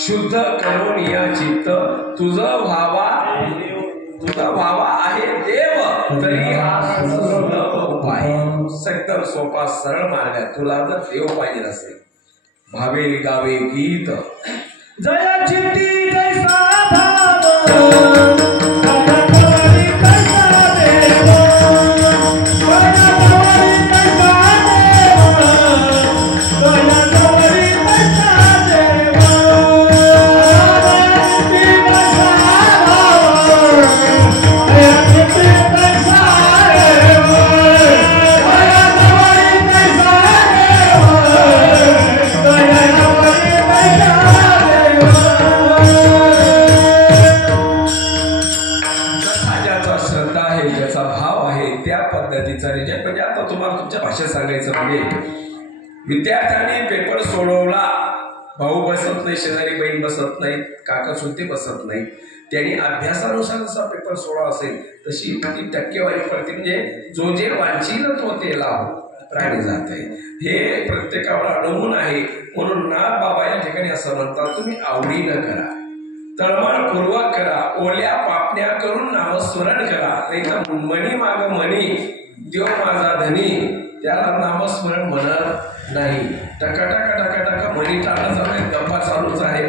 शुद्ध करून या चित्त तुझा व्हावा आहे देव तरी हा उपाय एकदम सोपा सरळ मार्ग आहे। तुला जर देव पाहिजे असेल भावे गावे गीत जया चिट्टी जैसा भाव म्हणजे आता तुम्हाला तुमच्या भाषेत सांगायचं म्हणजे विद्यार्थ्यांनी पेपर सोडवला, भाऊ बसत नाही, शेजारी बहीण बसत नाही, काका चुलते बसत नाही, त्यांनी अभ्यासानुसार जसा पेपर सोडवा असेल तशी ती टक्केवारी पडते। म्हणजे जो जे वांचील तो ते लाभ प्राणी जात आहे, हे प्रत्येकावर अवलंबून आहे। म्हणून नाथ बाबा या ठिकाणी असं म्हणतात, तुम्ही आवडीनं करा, तळमळपूर्वक करा, ओल्या पापण्या करून नामस्मरण करा, नाही तर मनी माग मनी देव माझा धनी, त्याला नामस्मरण म्हणत नाही। टकाटका टकाटका मनी टाळणं चालू आहे, गप्पा चालूच आहे,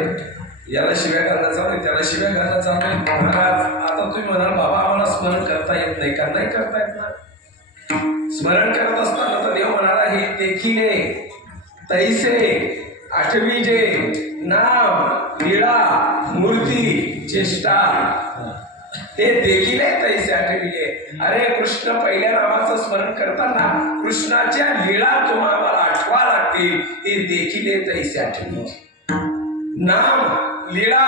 याला शिव्या घालणं चालू आहे, त्याला शिव्या घालणं चालू आहे। महाराज आता तुम्ही म्हणाल बाबा आम्हाला स्मरण करता येत नाही का? नाही करता येत ना। स्मरण करत असताना तर देव म्हणाला हे देखिले तैसे आठवीजे नाम लीळा मूर्ती चेष्टा, हे देखिले तैसे आठविले। अरे कृष्ण पहिल्या नामाचं स्मरण करताना कृष्णाच्या लीळा तुम्हाला आठवा लागतील, हे देखिले तैसे आठविले। नाम लीळा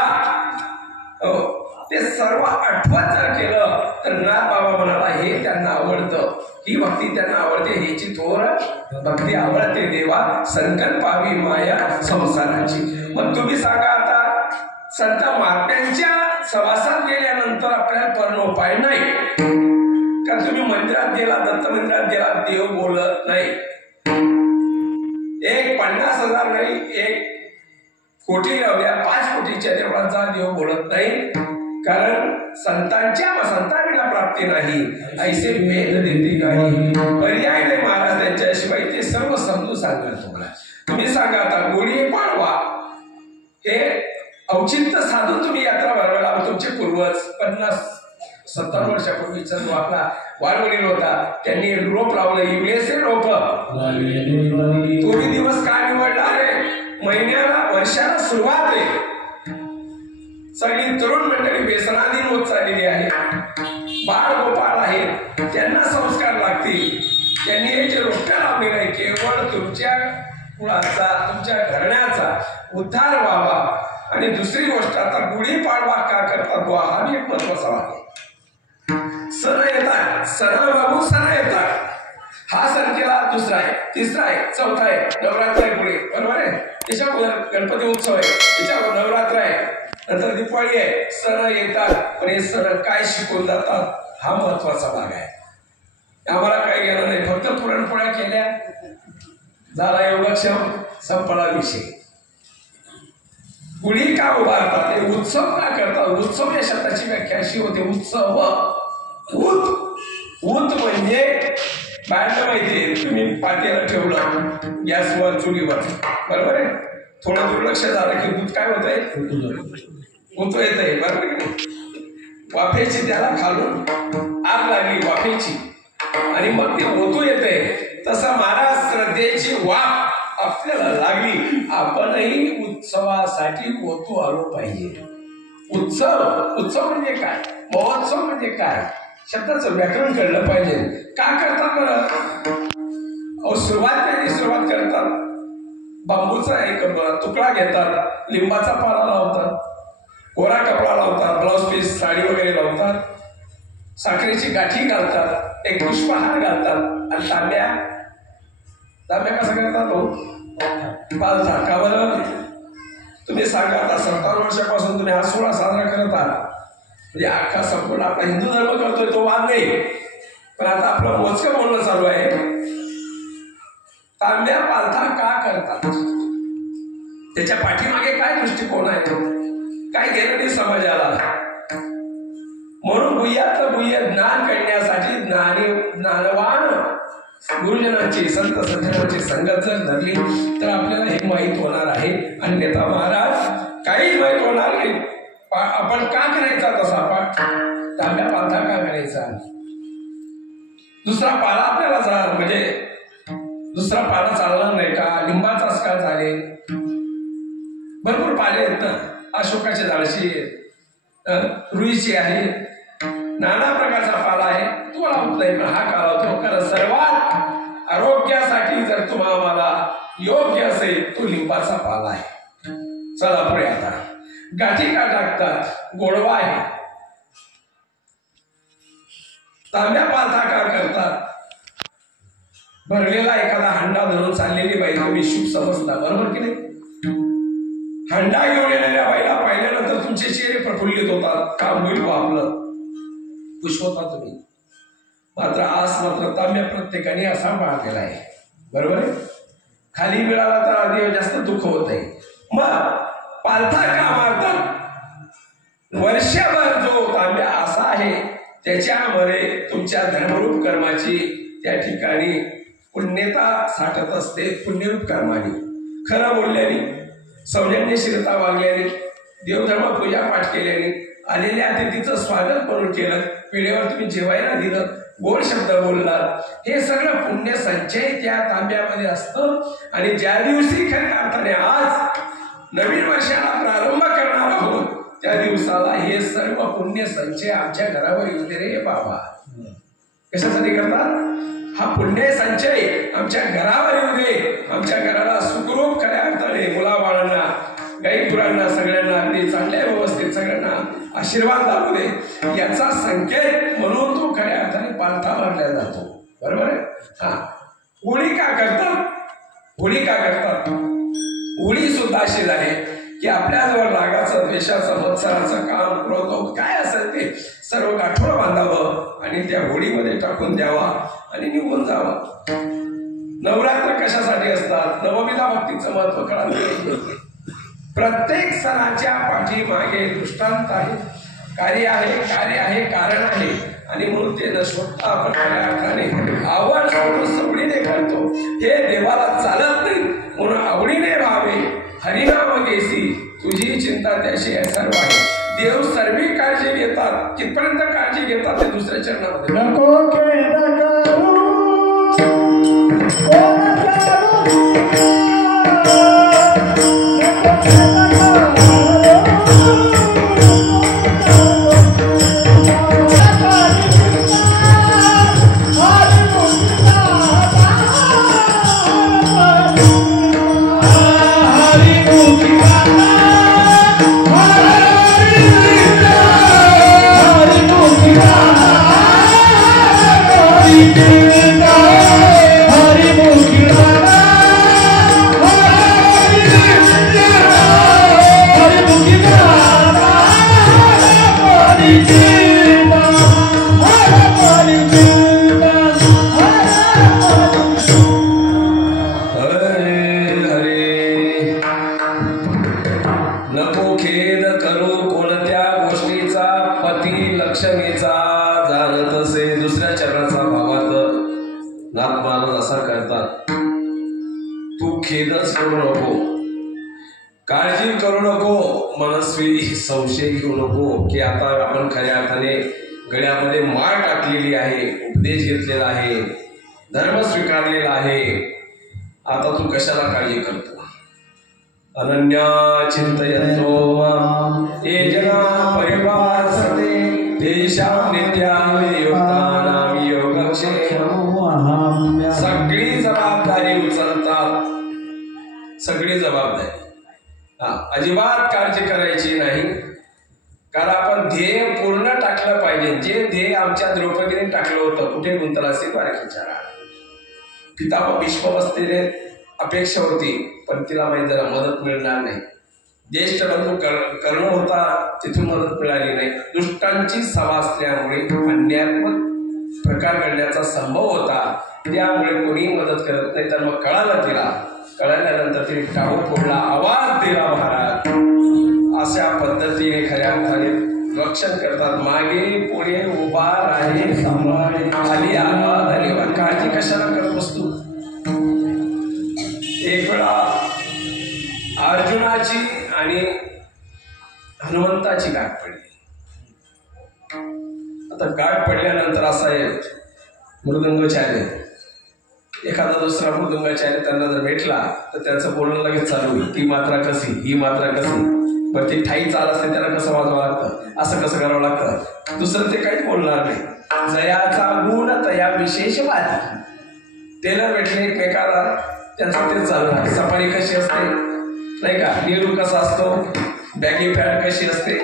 ते सर्व आठवत जर केलं तर नाथ बाबा म्हणाला हे त्यांना आवडतं, ही भक्ती त्यांना आवडते, हीची थोर भक्ती आवडते देवा, संकल्पावी माया संसाराची। मग तुम्ही सांगा आता संत महात्म्यांच्या सहवासात गेल्यानंतर आपल्याला पर्णोपाय नाही का? तुम्ही मंदिरात गेला, दत्त मंदिरात गेला, देव बोलत नाही। एक 50,000 नाही, 1 कोटी लावल्या, 5 कोटीच्या देवळात जा, देव बोलत नाही, कारण संतांविना प्राप्ती नाही, ऐसे वेद देते काही पर्याय नाही महाराज त्यांच्याशिवाय, ते सर्व समजून सांगणार तुम्हाला। तुम्ही सांगा आता गुढी पाडवा हे औचित्य साधून तुम्ही यात्रा भरवायला, तुमचे पूर्वज 50-70 वर्षापूर्वीचा जो आपला वाडवडील होता त्यांनी रोप लावलं, इवलेसे रोप। तुम्ही दिवस काय निवडला? रे महिन्याला वर्षाला सुरुवात आहे, सगळी तरुण मंडळी व्यसनाधीन होत चाललेली आहे, बाळ गोपाळ आहेत, त्यांना संस्कार लागतील, त्यांनी हे जे रोपट्या लावले नाही, केवळ तुमच्या कुळाचा तुमच्या घराण्याचा उद्धार व्हावा। आणि दुसरी गोष्ट आता गुढीपाडवा का करतात हा मी एक महत्वाचा आहे। सण येतात, सणाबाबू सण येतात, हा सण केला, दुसरा आहे, तिसरा आहे, चौथा आहे, नवरात्र आहे पुढे, बरोबर आहे, त्याच्यावर गणपती उत्सव आहे, त्याच्यावर नवरात्र आहे, नंतर दिवाळी आहे, सण येतात, पण हे सण काय शिकवून जातात हा महत्वाचा भाग आहे। आम्हाला काय घेणं नाही, फक्त पुरणपोळ्या केल्या झाला योगक्षम संपला विषय। गुढी का उभारतात, ते उत्सव का करतात? उत्सव या शब्दाची व्याख्या अशी होते, उत्सव उत म्हणजे बाहेरला माहितीये, तुम्ही पातेलं ठेवलं गॅसवर चुलीवर, बरोबर आहे, थोडं दुर्लक्ष झालं की दूध काय होत आहे, उत येत आहे, बरोबर आहे, वाफेची त्याला खालून आग लागली वाफेची आणि मग ते ओतू येते, तसं महाराज श्रद्धेची वाफ आपल्याला लागली, आपणही उत्सवासाठी ओतू आलो पाहिजे। उत्सव म्हणजे काय, महोत्सव म्हणजे काय, शब्दाचं व्याकरण कळलं पाहिजे। का करतात बरं? बांबूचा एक तुकडा घेतात, लिंबाचा पाला लावतात, कोरा कपडा लावतात, ब्लाउज पीस साडी वगैरे लावतात, साखरेची गाठी घालतात, एक पुष्पहार घालतात आणि तांब्या कसा करतात हो? पालथा. का बरं? तुम्ही सांगा, आता 57 वर्षापासून तुम्ही हा सोहळा साजरा करत आहात, म्हणजे अख्खा संपूर्ण आपला हिंदू धर्म करतोय तो वाद नाही, पण आता आपलं मोजकं बोलणं चालू आहे. तांब्या पालथा का करतात? त्याच्या पाठीमागे काय दृष्टिकोन आहे? काय घेणं समाजाला? म्हणून गुह्यातलं गुह्य ज्ञान करण्यासाठी ज्ञानवान गुरुजनांची, संत सज्जनांची संगत जर धरली तर आपल्याला हे माहीत होणार आहे. अन्यथा महाराज काहीच माहीत होणार नाही. आपण का करायचा तसा पाठ? तांब्या पालथा का करायचा? दुसरा पाला आपल्याला म्हणजे दुसरा पाला चालणार नाही का? लिंबाचाच का चालेल? भरपूर पाले आहेत ना, अशोकाचे झाडशी आहेत, रुईची आहे, नाना प्रकारचा पाला आहे, तुम्हाला होत नाही. पण हा काळ होतो कारण सर्वात आरोग्यासाठी जर तुम्हाला योग्य असेल तो लिंबाचा पाला आहे. चला पुढे. आता गाठी का टाकतात? गोडवा आहे. तांब्या पालथा का करतात? भरलेला एखादा हंडा धरून चाललेली बाई तुम्ही शुभ समजता, बरोबर की नाही? हंडा घेऊन येणाऱ्या बाईला पाहिल्यानंतर तुमचे चेहरे प्रफुल्लित होतात, काम होईल व आपलं खुश होता तुम्ही. मात्र आज मात्र तांब्या प्रत्येकाने असा बाळगलेला आहे, बरोबर आहे? खाली मिळाला तर आधी जास्त दुःख होत आहे. मग पालथा का मारतात? वर्षभर जो तांब्या असा आहे त्याच्यामध्ये तुमच्या धर्मरूप कर्माची त्या ठिकाणी पुण्यता साठत असते. पुण्यरूप कर्माने, खरं बोलल्याने, सौजन्यशीलता वागल्याने, देवधर्म पूजा पाठ केल्याने, आलेल्या अतिथीचं स्वागत करून केलं, वेळेवर तुम्ही जेवायला दिलं, गोड शब्द बोललात, हे सगळं पुण्य संचय त्या तांब्यामध्ये असतं. आणि ज्या दिवशी खऱ्या अर्थाने आज नवीन वर्षाला प्रारंभ करणार आहोत त्या दिवसाला हे सर्व पुण्य संचय आमच्या घरावर येऊ दे रे बाबा. कशासाठी करतात? हा पुण्य संचय आमच्या घरावर येऊ दे, आमच्या घराला सुखरूप खऱ्या अर्थाने मुलाबाळांना, गाई गुरांना, सगळ्यांना अगदी चांगल्या व्यवस्थित सगळ्यांना आशीर्वाद लावू दे, याचा संकेत म्हणून तो खऱ्या अर्थाने पालथा मारला जातो, बरोबर आहे? हा. होळी का करतात? होळी का करतात? होळी सुद्धा अशी आहे की आपल्याजवळ रागाचं, द्वेषाचं, मत्सराचं काम, क्रोध काय असेल ते सर्व गाठोडं बांधावं आणि त्या होळीमध्ये टाकून द्यावा आणि निघून जावं. नवरात्र कशासाठी असतात? नवविधा भक्तीचं महत्व कळालं. प्रत्येक सणाच्या पाठीमागे दृष्टांत आहे, कार्य आहे, कारण आहे. आणि म्हणून ते न शोधता आपण खऱ्या अर्थाने आवड सोडून सवडीने करतो. हे देवाला चालत नाही, म्हणून आवडीने व्हावे. हरिनाम घेसी तुझी चिंता त्याशी आहे सर्व आहे. देव सर्वी काळजी घेतात. कितपर्यंत काळजी घेतात ते दुसऱ्या चरणामध्ये काळजी करू नको, मनस्वी संशय घेऊ नको की आता आपण खऱ्या अर्थाने गळ्यामध्ये माळ टाकलेली आहे, उपदेश घेतलेला आहे, धर्म स्वीकारलेला आहे, आता तू कशाला काळजी करतो? अनन्या चिंतयन्तो ये जना परिवासते तेषां नित्याभियुक्तानां योगक्षेमं. सगळी जबाबदारी उचलतात, सगळी जबाबदारी. अजिबात काळजी करायची नाही, कारण आपण ध्येय पूर्ण टाकलं पाहिजे. जे ध्येय आमच्या द्रौपदीने टाकलं होतं कुठे गुंतला असेल द्वारकेच्या राहात. पितामह भीष्मावस्थेने अपेक्षा होती, पण तिला माहिती जरा मदत मिळणार नाही. ज्येष्ठ बंधू कर्ण होता, तिथून मदत मिळाली नाही. दुष्टांची सभा असल्यामुळे अन्यात्मक प्रकार घडण्याचा संभव होता, त्यामुळे कोणी मदत करत नाही. तर मग कळाल्यानंतर तिने टाळू फोडला, आवाज दिला महाराज. अशा पद्धतीने खऱ्या अर्थाने रक्षण करतात. मागे पुढे उभा राहे सांभाळे खाली आला धन्यवाद. काळजी कशाला करत असतो. एक वेळा अर्जुनाची आणि हनुमंताची गाठ पडली. आता गाठ पडल्यानंतर असा आहे, मृदंगाचार्य एखादा दुसरा मृदंगाचार्य त्यांना जर भेटला तर त्यांचं बोलणं लगेच चालू होईल. ती मात्रा कशी, ही मात्रा कशी, पण ती ठाई चाल असते त्याला कसं वाजवावं लागतं, असं कसं करावं लागतं. दुसरं ते काहीच बोलणार नाही. जयाचा गुण तया विशेष बाधी. टेलर भेटले एकमेकाला, त्यांचं तेच चालणार. सफारी कशी असते नाही का, नेहरू कसा असतो, बॅगी पॅड कशी असते.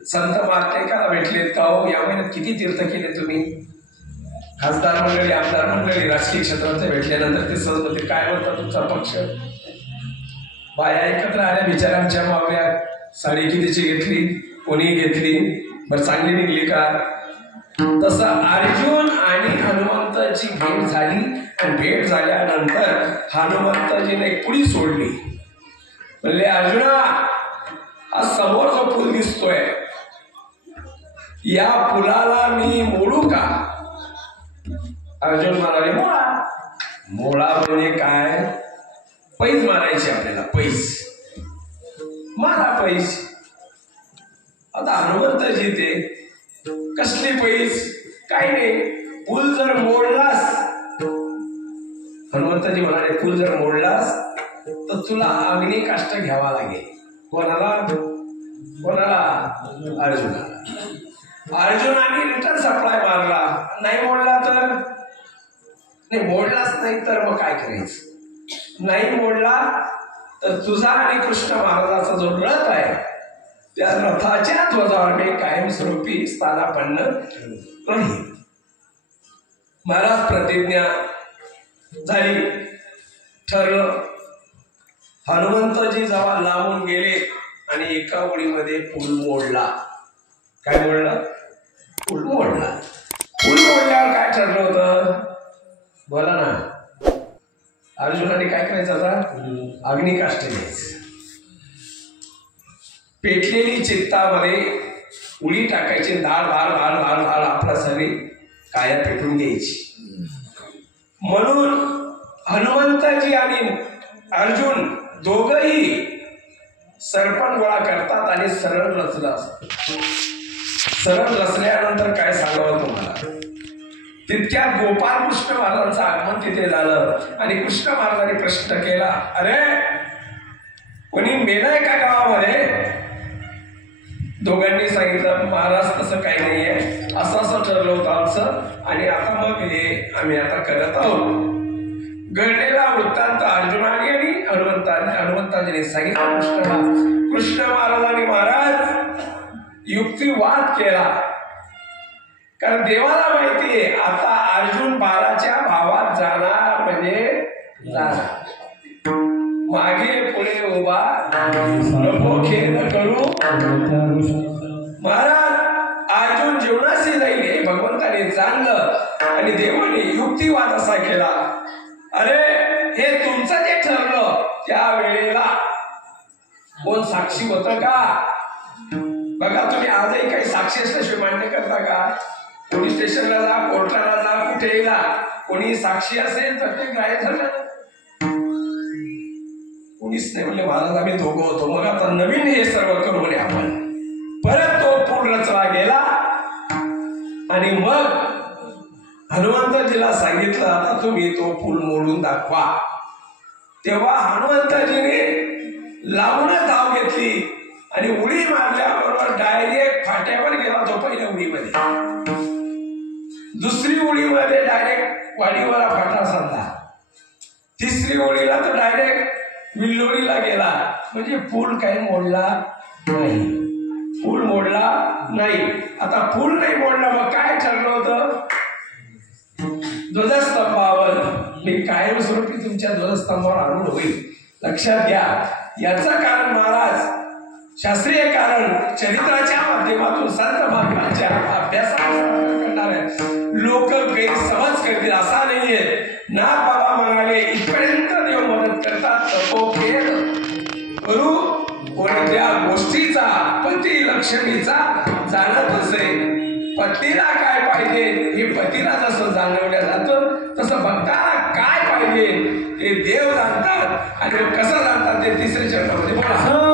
संत मार्केकाला भेटले का हो, या महिन्यात किती तीर्थ केले तुम्ही. खासदार मंडळी, आमदार मंडळी, राजकीय क्षेत्रात भेटल्यानंतर ते सहज होते, काय म्हणतात तुमचा पक्ष. बाया एकत्र आल्या, बिचारांच्या मावल्या, साडी कितीची घेतली, कोणी घेतली, बरं चांगली निघली का. तसं अर्जुन आणि हनुमंताची भेट झाली, आणि भेट झाल्यानंतर हनुमंताजीने एक पुडी सोडली. म्हणले, अर्जुना, हा समोर जो पूल दिसतोय, या पुलाला मी मोडू का. अर्जुन म्हणाले, मोळा म्हणजे काय, पैज मारायची आपल्याला, पैज मारा पैज. आता हनुमंतजी ते कसली पैज, काय नाही, पूल जर मोडलास, हनुमंतजी म्हणाले, पूल जर मोडलास तर तुला अग्नी काष्ट घ्यावा लागेल. कोणाला, अर्जुनाने रिटर्न सप्लाय मारला. नाही मोडला तर नाही, मोडलाच नाही तर मग काय करायचं. नाही मोडला तर तुझा आणि कृष्ण महाराजाचा जो रथ आहे, त्या रथाच्या ध्वजावर मी कायमस्वरूपी स्थानापन्न राहील. महाराज प्रतिज्ञा झाली, ठरलं. हनुमंतजी जेव्हा लांबून गेले आणि एका ओळीमध्ये पूल मोडला. काय मोडला, पूल मोडला. पूल मोडल्यावर काय ठरलं होतं, बोला ना. अर्जुनाने काय करायचं आता, अग्निकाष्ट घ्यायचं. पेटलेली चित्तामध्ये उडी टाकायची, धाड धाड धाड धाड धाड आपला सगळी काया पेटून घ्यायची. म्हणून हनुमंतजी आणि अर्जुन दोघही सरपण गोळा करतात आणि सरळ रचतात. सरळ रचल्यानंतर काय सांगावं तुम्हाला, तितक्यात गोपाळ कृष्ण महाराजांचं आगमन तिथे झालं. आणि कृष्ण महाराजांनी प्रश्न केला, अरे कोणी मेलाय का गावामध्ये. दोघांनी सांगितलं, महाराज तसं काही नाहीये, असं असं ठरलं होतं आमचं, आणि आता मग हे आम्ही आता करत आहोत. घडलेला वृत्तांत अर्जुनाने आणि हनुमंताजीने सांगितलं कृष्ण महाराजांनी. महाराज युक्तिवाद केला, कारण देवाला माहितीये आता अर्जुन बाळाच्या भावात जाणार म्हणजे जाणार. मागे पुढे उभा खेळ करू. महाराज अर्जुन जीवनाशी जाईल हे भगवंताने जाणलं, आणि देवाने युक्तिवाद असा केला, अरे हे तुमचं जे ठरलं त्या वेळेला कोण साक्षी होतं का. बघा तुम्ही आजही काही साक्षी असल्याशिवाय मान्य करता का. पोलीस स्टेशनला जा, कोर्टाला जा, कुठेही जा, कोणी साक्षी असेल तर ते ग्राह्य झालं. कोणीच नाही. म्हणले महाराज आम्ही दोघं होतो. मग आता नवीन हे सर्व करू म्हणे आपण. परत तो पूल रचला गेला, आणि मग हनुमंतजीला सांगितलं, आता तुम्ही तो पूल मोडून दाखवा. तेव्हा हनुमंतजीने लांबूनच धाव घेतली आणि उडी मारल्याबरोबर डायरेक्ट फाट्यावर गेला तो पहिल्या उडीमध्ये. दुसरी उडीमध्ये डायरेक्ट वाडीवाला फाटा सांधला. तिसरी उडीला तर डायरेक्ट विल्लोळीला गेला म्हणजे पूल काही मोडला नाही, पूल मोडला नाही. आता पूल नाही मोडला मग काय ठरलं होतं? ध्वजस्तंभावर मी कायमस्वरूपी तुमच्या ध्वजस्तंभावर आणून होईल. लक्षात घ्या, याचं कारण महाराज शास्त्रीय कारण चरित्राच्या माध्यमातून संत महात्म्यांच्या अभ्यासाला करणार आहे. लोक गैरसमज करतील असा नाहीये. नाथ बाबा म्हणाले इथपर्यंत देव मदत करतात तपोकेल करू कोणत्या गोष्टीचा पती लक्ष्मीचा जाणत असे. पतीला काय पाहिजे हे पतीला जसं जाणवलं जातं तसं भक्ताला काय पाहिजे ते देव जाणतात. आणि कसं जाणतात ते तिसऱ्या चरणामध्ये बोला.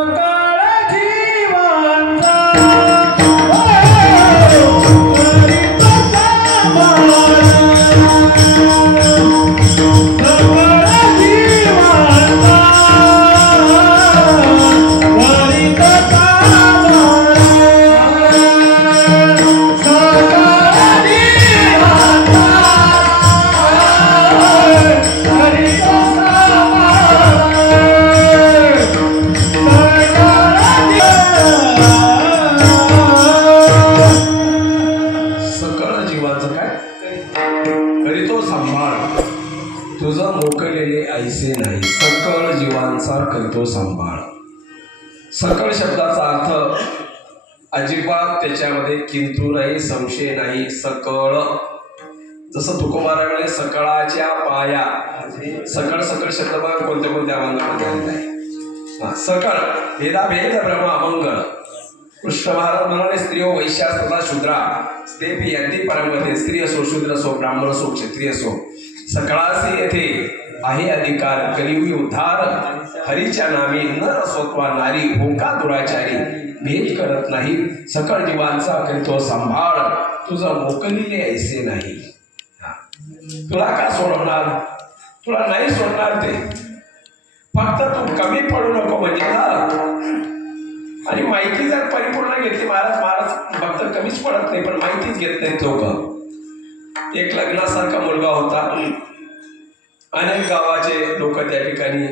सकळ शब्दाचा अर्थ अजिबात त्याच्यामध्ये किंतु नाही, संशय नाही. सकळ जसं तुकोबाराकडे सकळाच्या पाया, सकळ सकळ शब्द बघा कोणत्या कोणत्या अभंगामध्ये आहे. सकळ भेदाभेद ब्रह्म अमंगळ. कृष्ण महाराज म्हणाले स्त्रियो वैश्या तथा शूद्रा स्तेपी यंती परमगते. स्त्री असो शूद्र असो ब्राह्मण असो क्षत्रिय असो सकळासी येथे आहे अधिकार. कलियुगी उद्धार हरीच्या नामी नर असोत्वा नारी होका दुराचारी भेद करत नाही. सकळ जीवांचा करीतो सांभाळ तुझं मोकलीले ऐसे नाही. तुला का सोडवणार? तुला नाही सोडणार ते. फक्त तू कमी पडू नको म्हणजे आणि माहिती जर परिपूर्ण घेतली महाराज फक्त कमीच पडत नाही पण माहितीच घेत नाही लोक. एक लग्नासारखा मुलगा होता. अनेक गावाचे लोक त्या ठिकाणी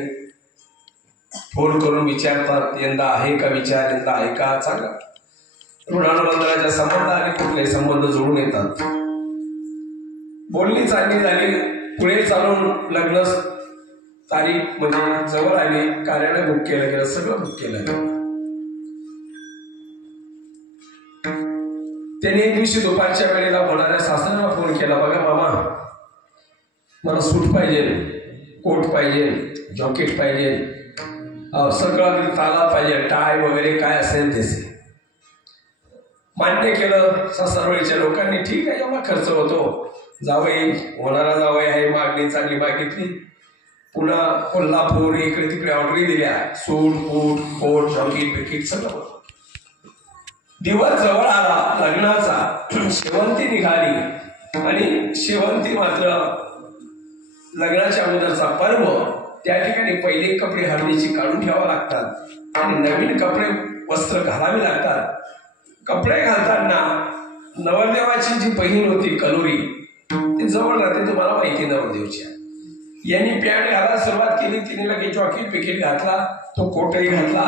फोन करून विचारतात यंदा आहे का विचार, यंदा आहे का. चांगला ऋणानुबंधाच्या संबंधाने कुठले संबंध जोडून येतात. बोलणी चांगली झाली, पुढे चालून लग्न तारीख म्हणजे जवळ आली, कार्यालय बुक केलं गेलं, सगळं बुक केलं गेलं. त्याने एक दिवशी दुपारच्या वेळेला होणाऱ्या सासऱ्याला फोन केला, बघा मामा मला सूट पाहिजे, कोट पाहिजे, जॉकेट पाहिजे, सगळं ताला पाहिजे, टाय वगैरे काय असेल त्याचे. मान्य केलं सासरवळीच्या लोकांनी. ठीक आहे एवढा खर्च होतो, जावई होणारा जावई आहे, मागणी चांगली मागितली. पुन्हा कोल्हापूर इकडे तिकडे ऑर्डरी दिल्या, सूट बूट कोट जॉकेट बिकीट सगळं. दिवस जवळ आला लग्नाचा, शेवंती निघाली आणि शेवंती मात्र लग्नाच्या अगोदरचा पर्व. त्या ठिकाणी पहिले कपडे हळदीची काढून ठेवावे लागतात आणि नवीन कपडे वस्त्र घालावे लागतात. कपडे घालताना नवरदेवाची जी बहीण होती कलोरी ती जवळ राहते, तुम्हाला माहिती नवरदेवच्या. यांनी पॅन्ट घालायला सुरुवात केली, तिने लगेच जॉकेट पिकेट घातला, तो कोटही घातला.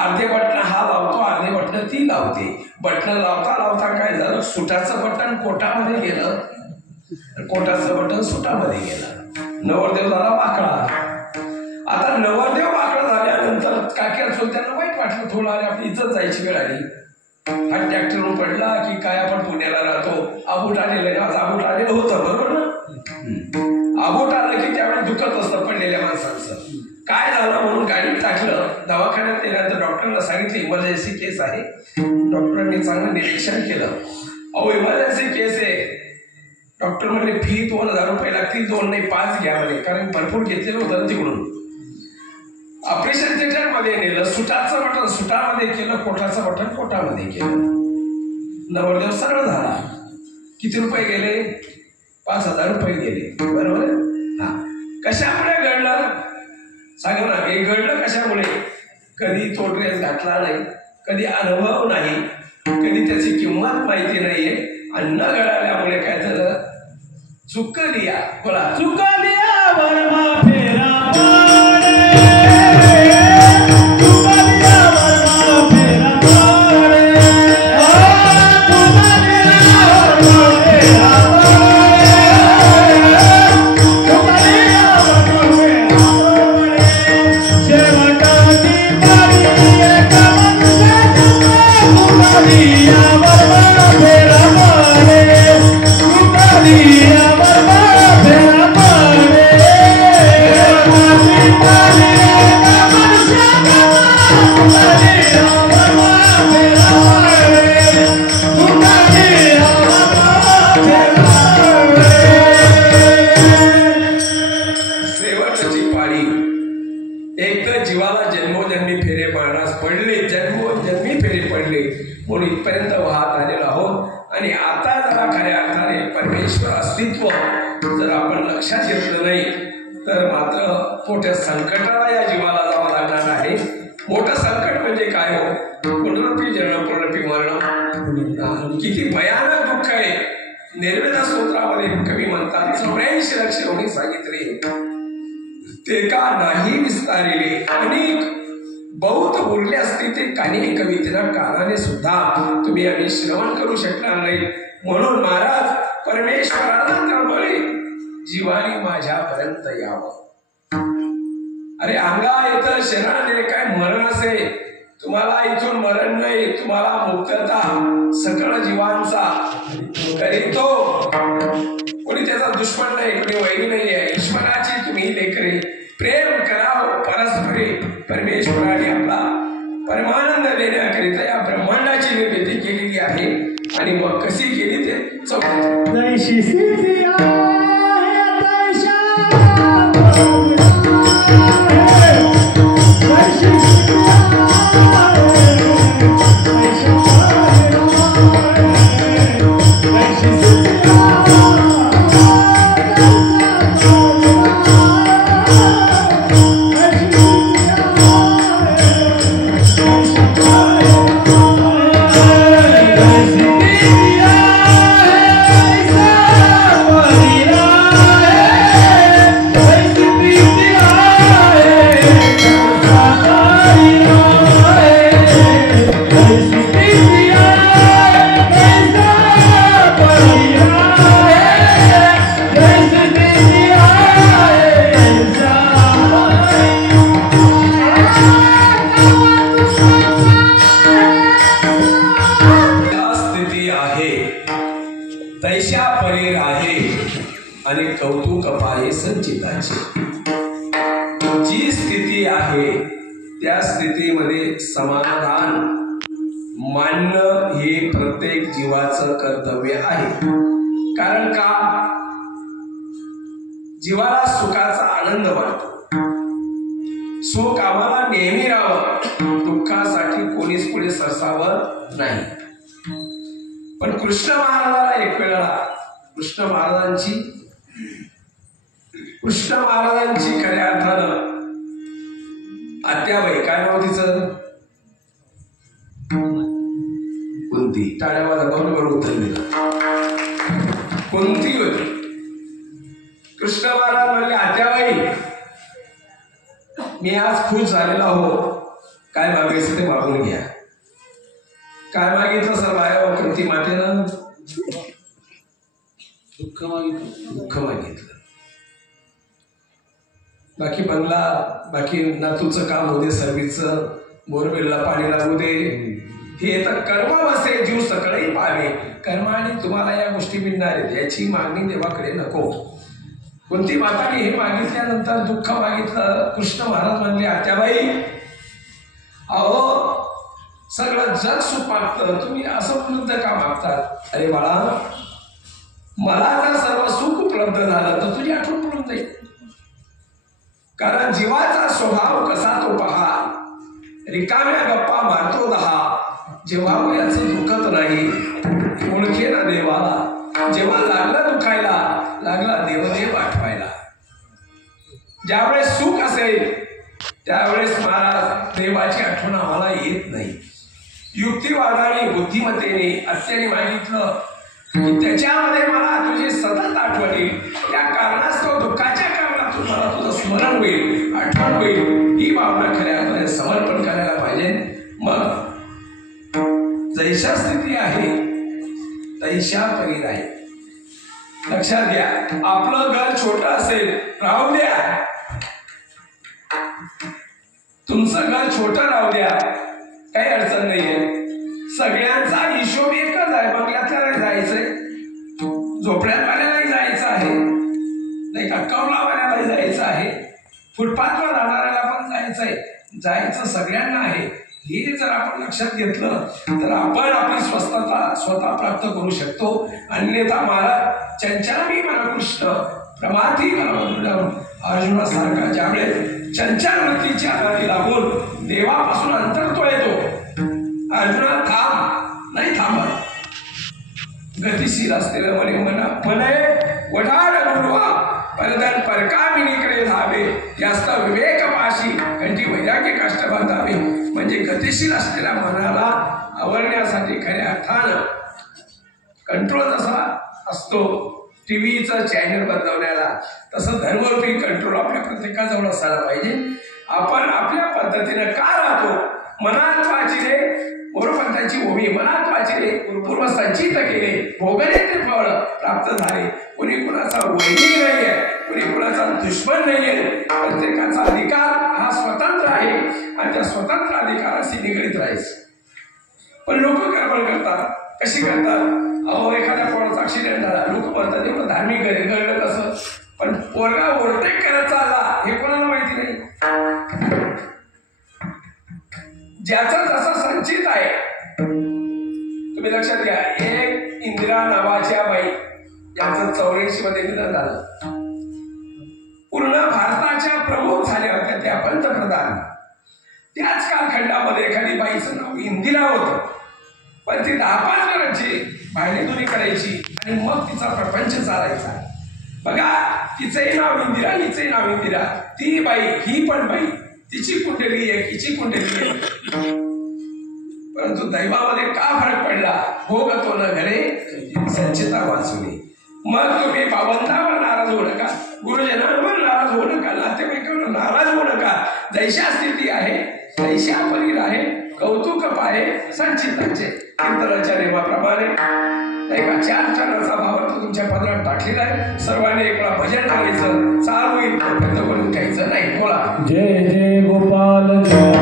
अर्धे बटन हा लावतो, अर्धे बटन ती लावते. बटन लावता लावता काय झालं, सुटाचं बटन कोटामध्ये गेलं, कोटाचं बटन सुटामध्ये गेलं. नवरदेव झाला वाकडा. आता नवरदेव वाकडा झाल्यानंतर काक्या चुलत्यांना वाईट वाटलं थोडं, आणि आपली इज्जत जायची वेळ आली. हा ट्रॅक्टरवरून पडला की काय, आपण पुण्याला राहतो, आबूट आलेलं, आज आबूट आलेलं होतं बरोबर ना. आबूट आलं की त्यावेळेस दुखत असतं पडलेल्या माणसांचं. काय झालं म्हणून गाडीत टाकलं, दवाखान्यात नेल्यानंतर डॉक्टरांना सांगितलं इमर्जन्सी केस आहे. डॉक्टरांनी चांगलं निरीक्षण केलं. अहो इमर्जन्सी केस आहे. डॉक्टर म्हणले फी 2000 रुपये लागतील. 2 नाही 5 घ्या म्हणे, कारण भरपूर घेतलेलं होतं तिकडून. ऑपरेशन थिएटर मध्ये नेलं, सुटाचं बटन सुटामध्ये केलं, कोटाचं बटन कोटामध्ये केलं. नवरदेव सरळ झाला. किती रुपये गेले? 5000 रुपये गेले, बरोबर. हा कशामुळे घडलं सांगा ना. हे घडलं कशामुळे? कधी तो ड्रेस घातला नाही, कधी अनुभव नाही, कधी त्याची किंमत माहिती नाहीये, आणि न घडल्यामुळे काय झालं, चुक लिया. बोला, चुक लिया वर्मा फेरा एक तर जीवाला जन्मोजन्मी फेरे पडण्यास पडले, जन्मोजन्मी फेरे पडले म्हणून इथपर्यंत वाहत आलेलो आहोत. आणि आता जरा खऱ्या अर्थाने परमेश्वर अस्तित्व जर आपण लक्षात घेतलं नाही तर मात्र मोठ्या संकटाला या जीवाला जावं लागणार आहे. मोठं संकट म्हणजे काय हो? पुनरपी जन्म पुनरपी मरण, किती भयानक दुःख आहे. निर्वेद स्तोत्रामध्ये कवी म्हणतात 84 लक्ष होणी सांगितले ते का नाही विस्तारिले, अनेक बहुत बोलले असते ते कानी कवितेला कानाने सुद्धा तुम्ही आम्ही श्रवण करू शकणार नाही. म्हणून महाराज परमेश्वराला तळमळे जीवानी माझ्यापर्यंत यावं. अरे अंगा येतं शरीराने काय मरण असे, तुम्हाला इथून मरण नाही, तुम्हाला मुक्तता सकळ जीवांचा करीतो. कोणी त्याचा दुश्मन नाही, कोणी वैरी नाही आहे. ईश्वराची तुम्ही लेकरे प्रेम करावं परस्परे. परमेश्वराने आपला परमानंद देण्याकरिता या ब्रह्मांडाची निर्मिती केलेली आहे. आणि मग कशी केली ते तैशा परे राहे आणि कौतुक पाहे संचिताचे. जी स्थिती आहे त्या स्थितीमध्ये समाधान मानणं हे प्रत्येक जीवाचं कर्तव्य आहे. कारण का? जीवाला सुखाचा आनंद वाटतो. सुख आम्हाला नेहमी राहावं, दुःखासाठी कोणीच पुढे सरसावत नाही. पण कृष्ण महाराजाला एक वेळा कृष्ण महाराजांची खऱ्या अर्थानं आत्याबाई, काय नाव तिचं? कुंती. टाळ्यावाला बरोबर उत्तर दिलं. कुंती होती. कृष्ण महाराज म्हणले आत्याबाई मी आज खुश झालेला हो, काय मागायचं ते मागून घ्या. काय मागितलं सर बाया कुंती मातेनं? दुःख मागितलं. बाकी बंगला, बाकी नातूचं काम होऊ दे, सर्व्हिसचं, बोरवेलला पाणी लागू दे, हे तर कर्म बसे जीव सकळही पावे. कर्माने तुम्हाला या गोष्टी मिळणार आहेत, याची मागणी देवाकडे नको. कुंती माताने हे मागितल्यानंतर दुःख मागितलं. कृष्ण महाराज म्हणले आत्याबाई अहो सगळं जग सुख मागतं, तुम्ही असं उपलब्ध का मागतात? अरे बाळा मला जर सर्व सुख उपलब्ध झालं तर तुझी आठवण पडून जाईल. कारण जीवाचा स्वभाव कसा तो पहा, रिकाम्या गप्पा मारतो 10, जेव्हा याचं दुखत नाही ओळखे ना देवाला. जेव्हा लागला दुखायला लागला देवदेव आठवायला. ज्यावेळेस सुख असेल त्यावेळेस महाराज देवाची आठवण आम्हाला येत नाही. युक्तिवादाने बुद्धिमत्तेने अत्याने मागितलं की त्याच्यामध्ये मला तुझी सतत आठवण येईल, त्या कारणास्तव दुःखाच्या कारणातून मला तुझं स्मरण होईल, आठवण होईल. ही भावना खऱ्या अर्थाने समर्पण करायला पाहिजे. मग जैशा स्थिती आहे तैशा परी राहील. लक्षात घ्या, आपलं घर छोटं असेल राहू द्या, तुमचं घर छोटं राहू द्या, काही अडचण नाहीये. सगळ्यांचा हिशोब एकच आहे. बंगल्यातल्या जायचंय, झोपड्यात जायचं आहे, नाही का कौलावाल्याला जायचं आहे, फुटपाथवर राहणाऱ्याला पण जायचंय. जायचं सगळ्यांना आहे. हे जर आपण लक्षात घेतलं तर आपण आपली स्वस्थता स्वतः प्राप्त करू शकतो. अन्यथा महाराज चंचलामी मला कृष्ण प्रमाथी अर्जुनासारखा ज्यावेळेस चंचल वृत्तीच्या नादी लागून देवापासून अंतर तो येतो, अर्जुना थांब, नाही थांबत. गतिशील असलेलं म्हणे म्हणे वढाड गुरुवा परदन परकामिनीकडे धावे, जास्त विवेक पाशी कंठी वैराग्य कष्ट बांधावे. म्हणजे गतिशील असलेल्या मनाला आवरण्यासाठी खऱ्या अर्थानं कंट्रोल जसा असतो टीव्हीचं चॅनल बदलवण्याला, तसं धर्मरूपी कंट्रोल आपल्या प्रत्येकाजवळ असायला पाहिजे. आपण आपल्या पद्धतीनं का राहतो, मनात वाचिले मोरपंथांची भूमी, मनात वाचिले पूर्व संचित केले, भोगले ते फळ प्राप्त झाले. कोणी कुणाचा वैरी नाहीये, कोणी कुणाचा दुश्मन नाहीये. प्रत्येकाचा अधिकार हा स्वतंत्र आहे आणि त्या स्वतंत्र अधिकाराशी निगडीत राहायचं. पण लोक गडबड करतात. कशी करतात? अहो, एखाद्या पोराचा ऍक्सिडेंट झाला, लोक म्हणतात एवढं धार्मिक घडलं कसं, पण पोरगा ओव्हरटेक करत चालला हे कोणाला माहिती नाही. ज्याचा जसा संचित आहे, तुम्ही लक्षात घ्या. एक इंदिरा नावाच्या बाई यांचं 84 मध्ये निधन झालं. पूर्ण भारताच्या प्रमुख झाल्या होत्या त्या पंतप्रधान. त्याच कालखंडामध्ये एखादी बाईचं नाव इंदिरा होतं, पण ती 10-5 वर्षाची भांडेधुरी करायची आणि मग तिचा प्रपंच चालायचा. बघा, तिचंही नाव इंदिरा, हिचंही नाव इंदिरा. ती बाई, ही पण बाई, तिची कुंडली आहे, हिची कुंडली आहे. परंतु दैवामध्ये का फरक पडला? भोगतो न घरे संचिता वाचुनी. मग तुम्ही भावंडावर नाराज होऊ नका, गुरुजनांवर नाराज होऊ नका, नातेवाईकांवर नाराज होऊ नका. जैशा स्थिती आहे तैशा परीर आहे, कौतुक पाहे संचिताचे. कीर्तनाच्या नियमाप्रमाणे एका 4 चरणाचा भावार्थ तुमच्या पदरात टाकलेला आहे. सर्वांनी एक वेळा भजन करायचं, चालू होईल बंद करून घ्यायचं नाही. बोला जय जय गोपाल जय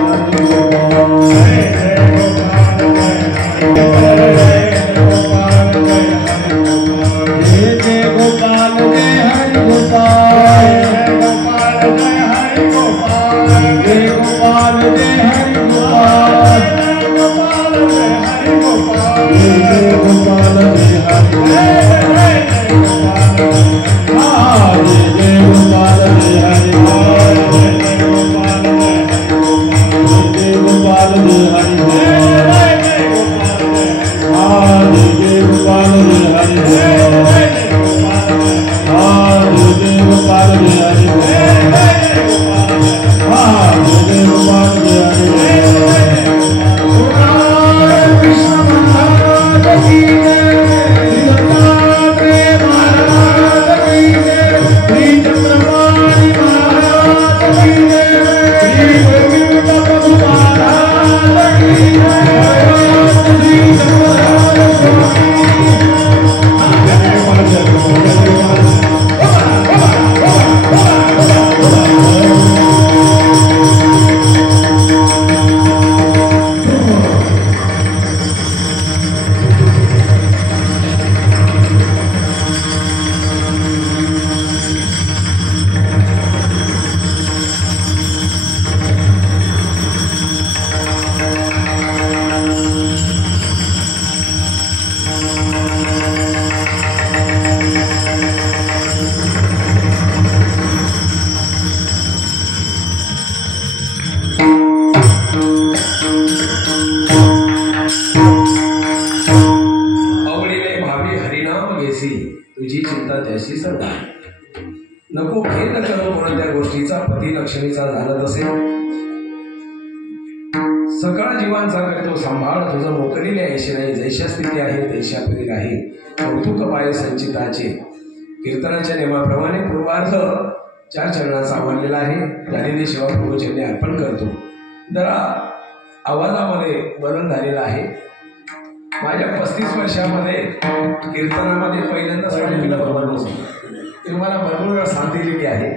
तुझी चिंता त्याशी सर्व. नको खेद करो कोणत्या गोष्टीचा, पती लक्ष्मीचा झाला तसे. सकळ जीवांचा करतो सांभाळ, तुझं मोकरीले ऐशी नाही. जैशा स्थिती आहे तैशा परी आहे, कौतुक पाय संचिताचे. कीर्तनाच्या नियमाप्रमाणे पूर्वार्ध 4 चरणाचा आवडलेला आहे. झालेली सेवा पूर्वचरणी अर्पण करतो. जरा आवाजामध्ये बदल झालेला आहे. माझ्या 35 वर्षामध्ये कीर्तनामध्ये पहिल्यांदा स्वामीला बरोबर बसलो. ते मला भरपूर साथ दिलेली आहे.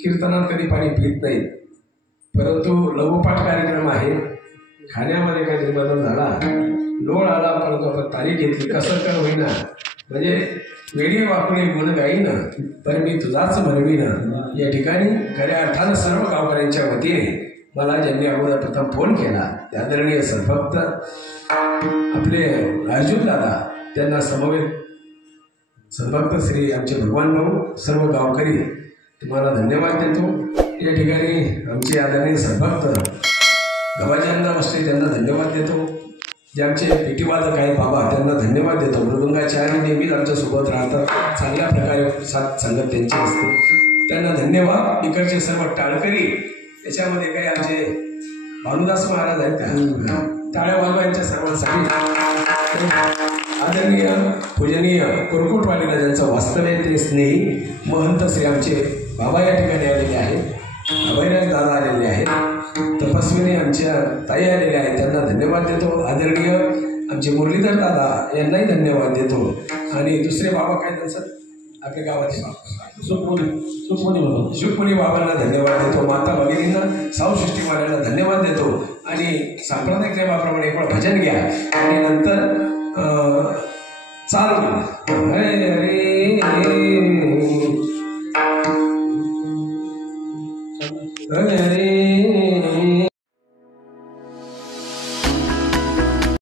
कीर्तनात कधी पाणी पित नाही, परंतु लघुपाठ कार्यक्रम आहे. खाण्यामध्ये काहीतरी बदल झाला, लोळ आला, परंतु आपण तारीख घेतली. कसं कर होईना, म्हणजे वेळी वाकुळे गुण गाईना, तर मी तुझाच म्हणवीना. या ठिकाणी खऱ्या अर्थानं सर्व गावकऱ्यांच्या वतीने मला ज्यांनी अगोदर प्रथम फोन केला ते आदरणीय सरभक्त आपले अर्जुन दादा, त्यांना समवेत सरभक्त श्री आमचे भगवान भाऊ, सर्व गावकरी, तुम्हाला धन्यवाद देतो. या ठिकाणी आमचे आदरणीय सरभक्त गवाजनदा बसले त्यांना धन्यवाद देतो. जे आमचे पेटीवादक आहे बाबा त्यांना धन्यवाद देतो. मृदुंगाचार्य नेहमीच आमच्यासोबत राहतात. चांगल्या प्रकारे साथ सांगत त्यांची असते. त्यांना धन्यवाद. इकडचे सर्व टाळकरी याच्यामध्ये काही आमचे भानुदास महाराज आहेत का टाळ्या वाजवा यांच्या सर्वांसाठी. आदरणीय पूजनीय कुरकुटवाडीला ज्यांचं वास्तव आहे ते स्नेही महंत श्री आमचे बाबा या ठिकाणी आलेले आहेत. अभयराज दादा आलेले आहेत. तपस्विनी आमच्या ताई आलेल्या आहेत त्यांना धन्यवाद देतो. आदरणीय आमचे मुरलीधर दादा यांनाही धन्यवाद देतो. आणि दुसरे बाबा काय त्यांचं आपल्या गावाचे सुखमुनी बाबांना धन्यवाद देतो. माता भगिनींना सावसृष्टी वाल्यांना धन्यवाद देतो. आणि सांप्रदायिक नियमाप्रमाणे एक भजन घ्या आणि नंतर चालू